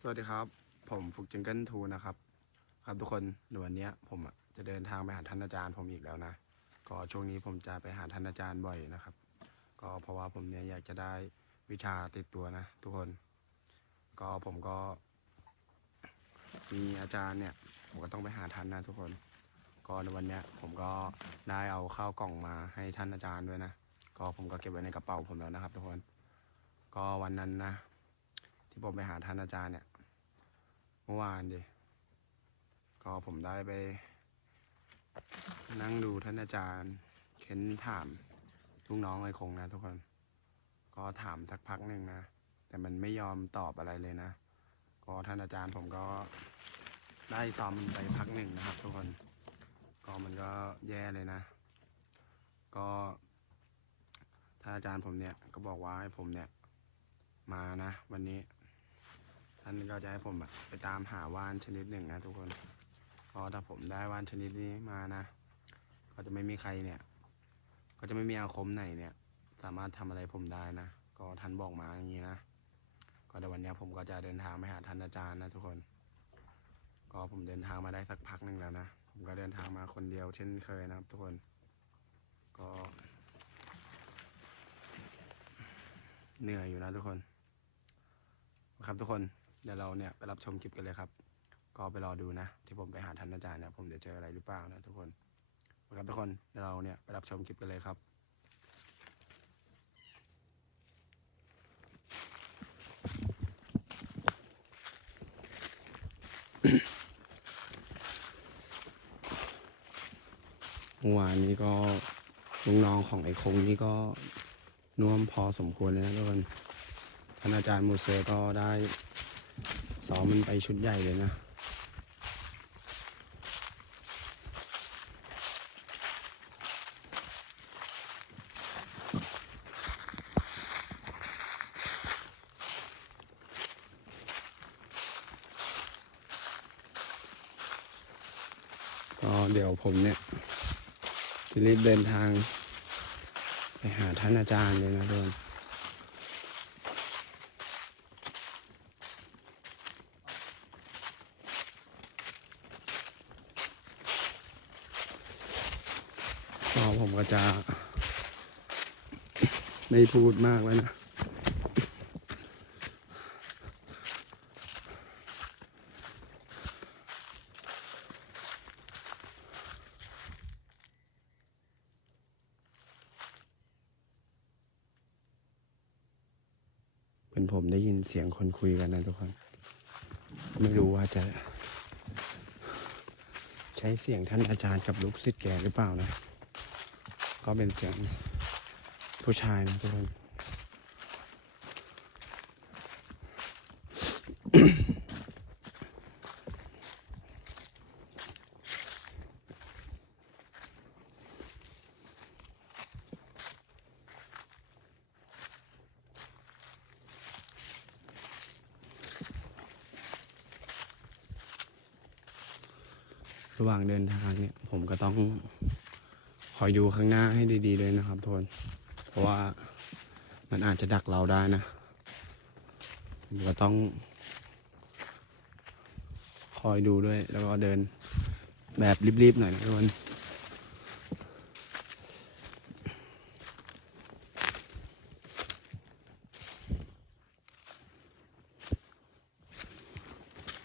สวัสดีครับ ผมฟุกจิงเกิลทูนะครับ ครับทุกคนในวันนี้ผมจะเดินทางไปหาท่านอาจารย์ผมอีกแล้วนะ ก็ช่วงนี้ผมจะไปหาท่านอาจารย์บ่อยนะครับ ก็เพราะว่าผมเนี่ยอยากจะได้วิชาติดตัวนะ ทุกคน ก็ผมก็ มีอาจารย์เนี่ย ผมก็ต้องไปหาท่านนะทุกคน ก็ในวันนี้ผมก็ได้เอาข้าวกล่องมาให้ท่านอาจารย์ด้วยนะ ก็ผมก็เก็บไว้ในกระเป๋าผมแล้วนะครับ ทุกคน ก็วันนั้นนะ ที่ผมไปหาท่านอาจารย์เนี่ยเมื่อวานดิก็ผมได้ไป นั่งดูท่านอาจารย์ เค้นถามลูกน้องไอ้คงนะ ทุกคน ก็ถามสักพักหนึ่งนะ แต่มันไม่ยอมตอบอะไรเลยนะ ก็ท่านอาจารย์ผมก็ได้ตอมันไปพักหนึ่งนะครับ ทุกคน ก็มันก็แย่เลยนะ ก็ ท่านอาจารย์ผมเนี่ยก็บอกว่าให้ผมเนี่ย มานะ วันนี้ ท่านก็จะให้ผมอะไปตามหาว่านชนิดหนึ่งนะทุกคนพราะถ้าผมได้ว่านชนิดนี้มานะ ก็จะไม่มีใครเนี่ย ก็จะไม่มีอาคมไหนเนี่ย สามารถทำอะไรผมได้นะ ก็ท่านบอกมาอย่างนี้นะ ก็ในวันนี้ผมก็จะเดินทางไปหาท่านอาจารย์นะทุกคน ก็ผมเดินทางมาได้สักพักหนึ่งแล้วนะ ผมก็เดินทางมาคนเดียวเช่นเคยนะครับทุกคน ก็ เหนื่อยอยู่นะทุกคนครับทุกคนเดี๋ยวเราเนี่ยไปรับชมคลิปกันเลยครับ ก็ไปรอดูนะ ที่ผมไปหาท่านอาจารย์เนี่ยผมจะเจออะไรหรือเปล่านะทุกคนครับทุกคนเดี๋ยวเราเนี่ยไปรับชมคลิปกันเลยครับเมื่อวานนี้ก็ลูกน้องของไอ้คงนี่ก็ น่วมพอสมควรเลยนะทุกคนท่านอาจารย์มูเซก็ได้ซ้อมมันไปชุดใหญ่เลยนะก็เดี๋ยวผมเนี่ยจะรีบเดินทาง หาท่านอาจารย์เลยนะโดนก็ผมก็จะไม่พูดมากแล้วนะ เป็นผมได้ยินเสียงคนคุยกันนะทุกคน ไม่รู้ว่าจะ ใช้เสียงท่านอาจารย์กับลูกศิษย์แกหรือเปล่านะ ก็เป็นเสียงผู้ชายนะทุกคน ระหว่างเดินทางเนี่ย ผมก็ต้องคอยดูข้างหน้าให้ดีๆเลยนะครับทุกคนเพราะว่ามันอาจจะดักเราได้นะผมก็ต้อง คอยดูด้วย แล้วก็เดินแบบรีบๆหน่อยนะทุกคน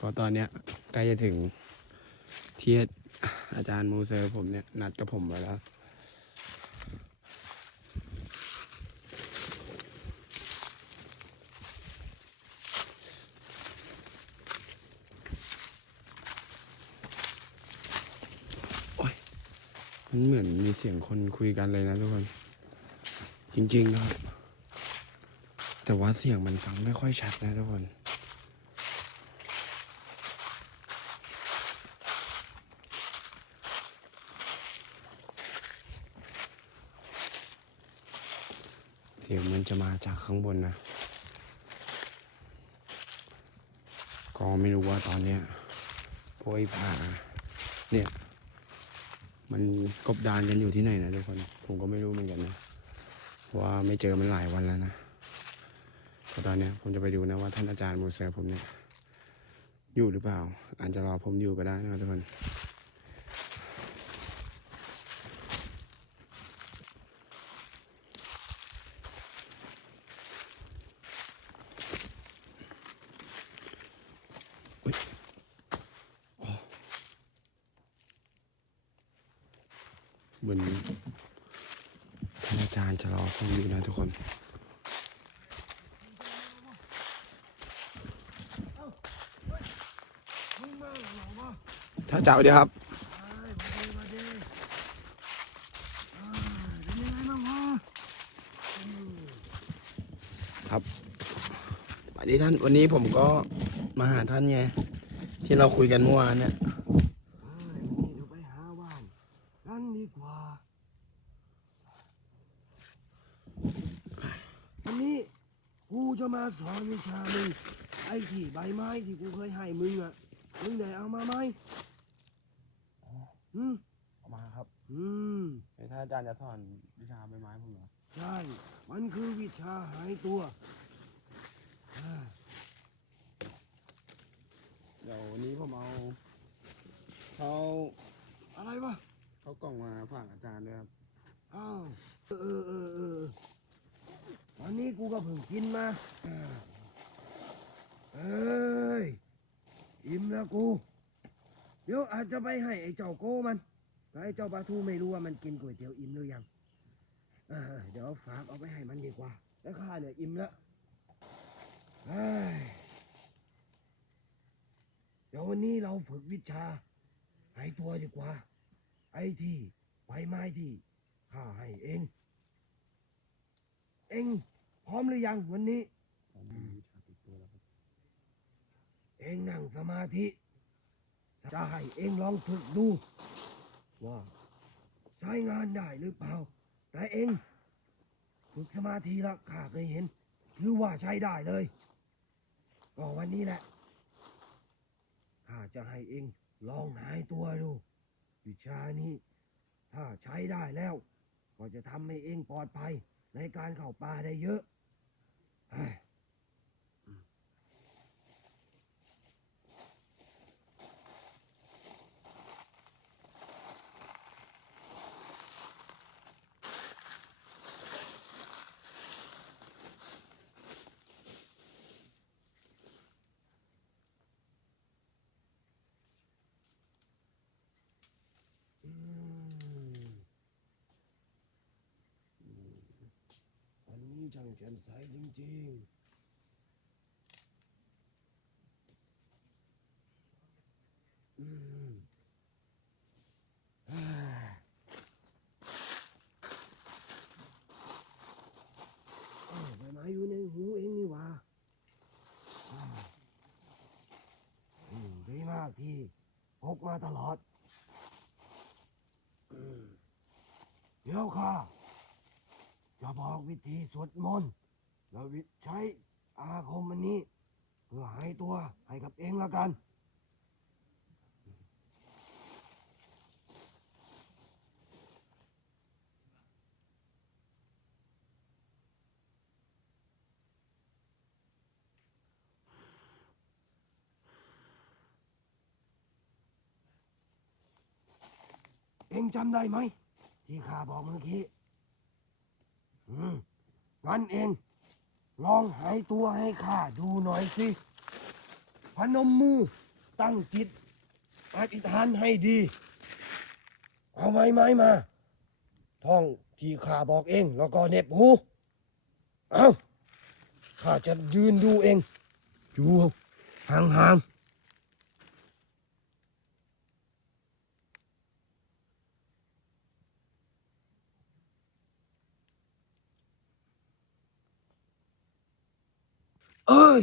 ก็ตอนเนี้ยใกล้จะถึง ที่อาจารย์มูเซอร์ผมเนี่ย นัดกับผมไว้แล้วโอ๊ยมันเหมือนมีเสียงคนคุยกันเลยนะทุกคน จริงๆนะครับ แต่ว่าเสียงมันฟังไม่ค่อยชัดนะทุกคน สียงมันจะมาจากข้างบนนะ ก็ไม่รู้ว่าตอนเนี้ยพวกไอ้ผาเนี่ย มันกบดานกันอยู่ที่ไหนนะทุกคน ผมก็ไม่รู้เหมือนกันนะ ว่าไม่เจอมันหลายวันแล้วนะก็ตอนเนี้ยผมจะไปดูนะว่าท่านอาจารย์มูเซอผมเนี่ยอยู่หรือเปล่าอาจจะรอผมอยู่ก็ได้นะทุกคน อุ๊ยอ๋อเหมือนท่านอาจารย์จะรอผมอยู่ นะทุกคนมึงมาเหรอวะท่านอาจารย์สวัสดีครับไอ้มาดีมาดีอ่าเป็นยังไงบ้างวะอืมสวัสดีท่านวันนี้ผมก็มาหาท่านไง ที่เราคุยกันเมื่อวานเนี่ย เอ้ยวันนี้เดี๋ยวไปหาว่านกันดีกว่า วันนี้กูจะมาสอนวิชามึงไอ้ที่ใบไม้ที่กูเคยให้มึงอะมึงได้เอามาไหมอืมมาครับอืมท่านอาจารย์จะสอนวิชาใบไม้ผมเหรอใช่มันคือวิชาหายตัวอ่าเดี๋ยววันนี้ผมเอาเขาอะไรวะเขากล่องมาฝากอาจารย์ด้วยครับอ้าวเออเออเออเออวั นี้กูก็เพิ่งกินมาเอ้ย อิ่มแล้วกู เดี๋ยวอาจจะไปให้ไอ้เจ้าโก้มันแต่ไอ้เจ้าปลาทูไม่รู้ว่ามันกินก๋วยเตี๋ยวอิ่มหรือยังเออเดี๋ยวฝากเอาไปให้มันดีกว่า แล้วข้าเนี่ยอิ่มแล้วเฮ้ยเดี๋ยววันนี้เราฝึกวิชาหายตัวดีกว่า ไอ้ที่ใบไม้ที่ข้าให้เอง เอง พร้อมหรือยังวันนี้ เองนั่งสมาธิ จะให้เองลองฝึกดู ว่า ใช้งานได้หรือเปล่า แต่เองฝึกสมาธิแล้วข้าเคยเห็นถือว่าใช้ได้เลย ก็วันนี้แหละข้าจะให้เองลองหายตัวดู วิชานี้ ถ้าใช้ได้แล้ว ก็จะทำให้เองปลอดภัยในการเข้าป่าได้เยอะเฮ้ย อืมอืมวันนี้ช่าง แจ่มใสจริงๆอืมอ่าอ้าวใบไม้อยู่ในหูเองนี่หว่าอ่าอืมดีมากพี่พกมาตลอด อืมเดี๋ยวค่ะ จะบอกวิ ธีสวดมนต์แล้ววิใช้อาคมอันนี้ เพื่อให้ตัวให้กับเองละกัน เองจำได้ไหม ที่ข้าบอกเมื่อกี้ งั้นเอง ลองหายตัวให้ข้าดูหน่อยสิ พนมมือตั้งจิตอธิษฐานให้ดี เอาไม้ไม้มา ท่องที่ข้าบอกเอง แล้วก็เน็บหู เอาข้าจะยืนดูเอง อยู่ห่างๆ เอ้ย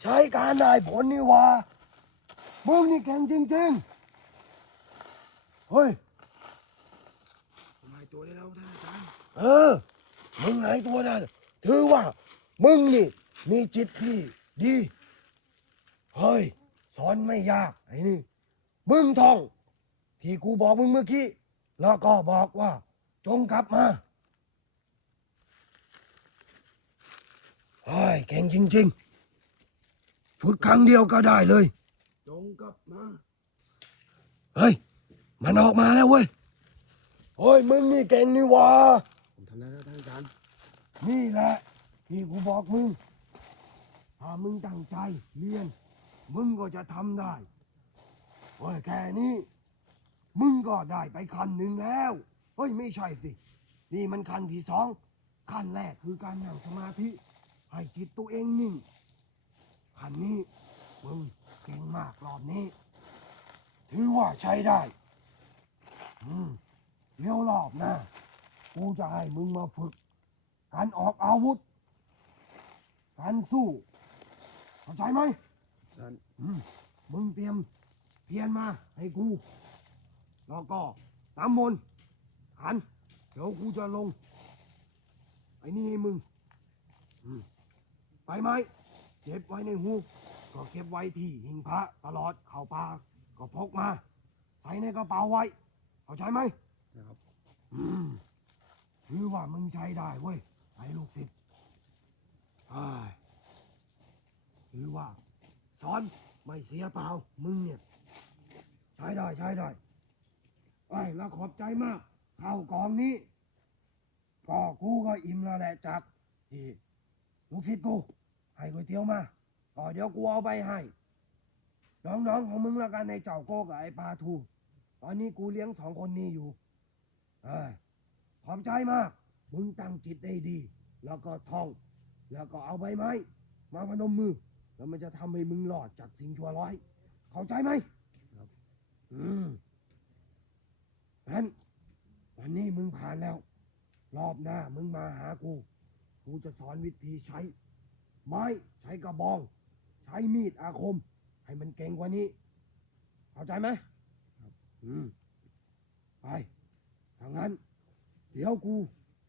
ใช้การได้ผลนี่หว่ามึงนี่แข็งจริงๆ เฮ้ยผมหายตัวได้แล้วท่านอาจารย์เออ มึงหายตัวได้ถือว่า มึงนี่ มีจิตที่ดี เฮ้ย สอนไม่ยากไอ้นี่ มึงท่อง ที่กูบอกมึงเมื่อกี้ แล้วก็บอกว่า จงกลับมา เฮ้ยเก่งจริงๆ ฝึกครั้งเดียวก็ได้เลย จงกลับมา เฮ้ย มันออกมาแล้วเว้ยเฮ้ย มึงนี่เก่งนี่หวะผมทำได้แล้วท่านอาจารย์ นี่แหละที่กูบอกมึง ถ้ามึงตั้งใจเรียน มึงก็จะทำได้เฮ้ย แค่นี้ มึงก็ได้ไปขั้นหนึ่งแล้ว เฮ้ย ไม่ใช่สิ นี่มันขั้นที่สอง ขั้นแรกคือการนั่งสมาธิ ให้จิตตัวเองนิ่งขั้นนี้มึงเก่งมากรอบนี้ ถือว่าใช้ได้ อืมเดี๋ยวรอบหน้ากูจะให้มึงมาฝึก การออกอาวุธ การสู้เข้าใจไหมอาจารย์อืมมึงเตรียมเทียนมาให้กู แล้วก็น้ำมนต์ขัน เดี๋ยวกูจะลง ไอ้นี่ให้มึง อืม ไปไหมเก็บไว้ในหูก็เก็บไว้ที่หิงพระตลอดเข้าป่าก็พกมา ใส่ในกระเป๋าไว้ เข้าใจไหมนะครับอืมถือว่ามึงใช้ได้เว้ยไอ้ลูกศิษย์ไอ้ยถือว่า สอนไม่เสียเปล่า มึงเนี่ย ใช้ได้ใช้ได้ไอ้ยแล้วขอบใจมากข้าวกล่องนี้ก็กูก็อิ่มแล้วแหละจากที่ ลูกศิษย์กูให้ก๋วยเตี๋ยวมาก็เดี๋ยวกูเอาไปให้ น้องๆของมึงแล้วกันในเจ้าโก้กับไอ้ปลาทู ตอนนี้กูเลี้ยงสองคนนี้อยู่เอ้ยขอบใจมาก มึงตั้งจิตได้ดี แล้วก็ท่อง แล้วก็เอาใบไม้ มาพนมมือ แล้วมันจะทำให้มึงหลอดจากสิ่งชั่วร้าย เข้าใจไหมครับ อืมงั้นวันนี้มึงผ่านแล้ว รอบหน้ามึงมาหากู กูจะสอนวิธีใช้ ไม้ใช้กระบอง ใช้มีดอาคม ให้มันเก่งกว่านี้ เข้าใจไหมครับ อืม ไปถ้างั้น เดี๋ยวกู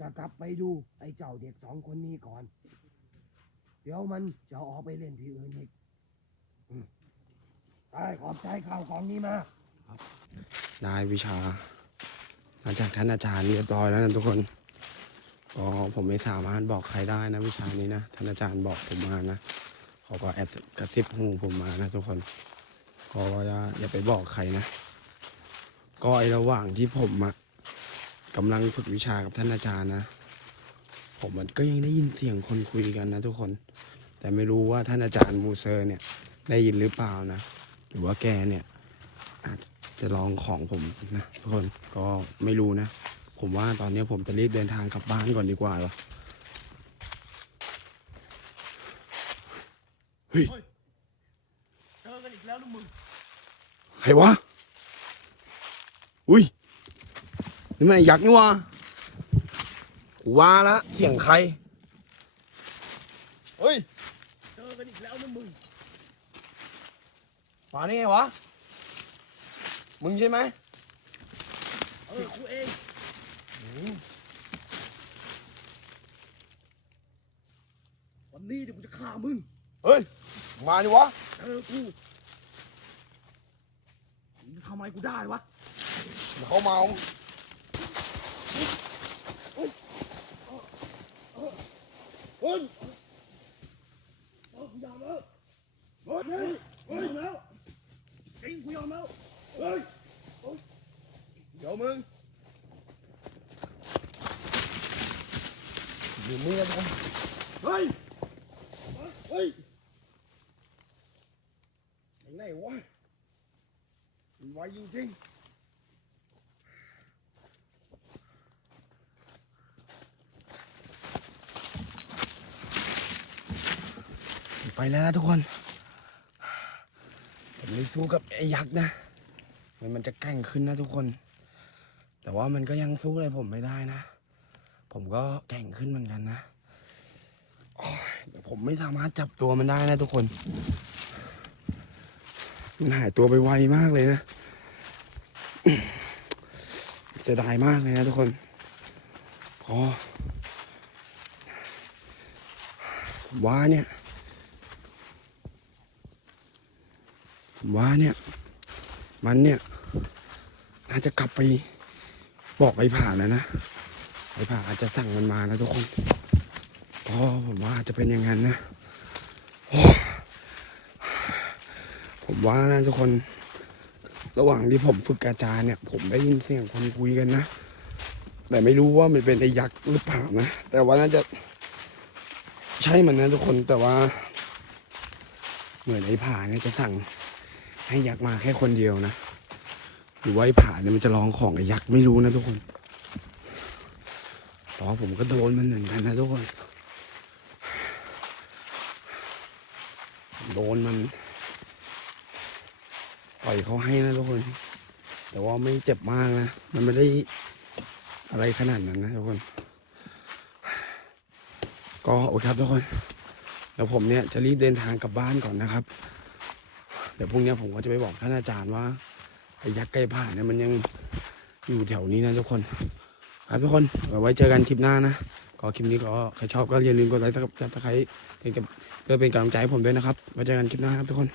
จะกลับไปดูไอ้เจ้าเด็กสองคนนี้ก่อน เดี๋ยวมันจะออกไปเล่นที่อื่นอีกอืมได้ขอบใจข่าวของนี้มากได้วิชามาจากท่านอาจารย์เรียบร้อยแล้วนะทุกคน ก็ผมไม่สามารถบอกใครได้นะวิชานี้นะท่านอาจารย์บอกผมมานะเขาก็แอบกระซิบหูผมมานะทุกคนก็อย่าอย่าไปบอกใครนะ ก็ไอระหว่างที่ผมอะกำลังฝึกวิชากับท่านอาจารย์นะผมมันก็ยังได้ยินเสียงคนคุยกันนะทุกคน แต่ไม่รู้ว่าท่านอาจารย์มูเซอร์เนี่ย ได้ยินหรือเปล่านะหรือว่าแกเนี่ยอาจจะลองของผมนะทุกคนก็ไม่รู้นะ ผมว่าตอนนี้ผมจะรีบเดินทางกลับบ้านก่อนดีกว่าเหรอเฮ้ยเจอกันอีกแล้วนะมึงใครวะ อุ้ยนี่มันไอ้ยักษ์นี่วะกูว่าละเสียงใคร เฮ้ย เจอกันอีกแล้วนะมึงมาได้ไงวะ มึงใช่ไหมเออกูเอง นนี้เดี๋ยวกูจะฆ่ามึง เฮ้ย มาดิวะเจอกูมึงจะทำอะไรกูได้วะเดี๋ยวเขาเมา เฮ้ยเออกูยอมแล้วเฮ้ยเฮ้ยเฮ้ยแล้วจริงกูยอมแล้วเฮ้ยเดี๋ยวมึงเดี๋ยวมึงจะทำเฮ้ย เฮ้ยไอ้ไหนวะมันไวจริงๆไปแล้วนะทุกคนผมไม่สู้กับไอ้ยักษ์นะ มันมันจะแก่งขึ้นนะทุกคน แต่ว่ามันก็ยังสู้อะไรผมไม่ได้นะ ผมก็แก่งขึ้นเหมือนกันนะ ผมไม่สามารถจับตัวมันได้นะทุกคน มันหายตัวไปไวมากเลยนะเสียดายมากเลยนะทุกคนพอผมว่าเนี่ยผมว่าเนี่ย มันเนี่ย น่าจะกลับไปบอกไอ้ผ่าแล้วนะไอ้ผ่าอาจจะสั่งมันมานะทุกคน ก็ผมว่าจะเป็นอย่างนั้นนะผมว่านะทุกคน ระหว่างที่ผมฝึกอาจารย์เนี่ย ผมได้ยินเสียงคนคุยกันนะ แต่ไม่รู้ว่ามันเป็นไอ้ยักษ์หรือเปล่านะ แต่ว่าน่าจะ ใช่มันนะทุกคน แต่ว่า เหมือนไอ้ผาเนี่ยจะสั่ง ให้ยักษ์มาแค่คนเดียวนะ หรือว่าไอ้ผาเนี่ยมันจะลองของไอ้ยักษ์ไม่รู้นะทุกคนเพราะผมก็โดนมันเหมือนกันนะทุกคน โดนมันปล่อยเขาให้นะทุกคน แต่ว่าไม่เจ็บมากนะ มันไม่ได้อะไรขนาดนั้นนะทุกคน ก็โอเคครับทุกคนเดี๋ยวผมเนี่ยจะรีบเดินทางกลับบ้านก่อนนะครับ เดี๋ยวพรุ่งนี้ผมก็จะไปบอกท่านอาจารย์ว่าไอ้ยักษ์ไก่ผ่านเนี่ยมันยังอยู่แถวนี้นะทุกคน ครับทุกคนไว้เจอกันคลิปหน้านะ ก็คลิปนี้ก็ใครชอบก็อย่าลืมกดไลค์กับจับตะไคร ก็เพื่อเป็นกำลังใจให้ผมด้วยนะครับไว้เจอกันคลิปหน้าครับทุกคน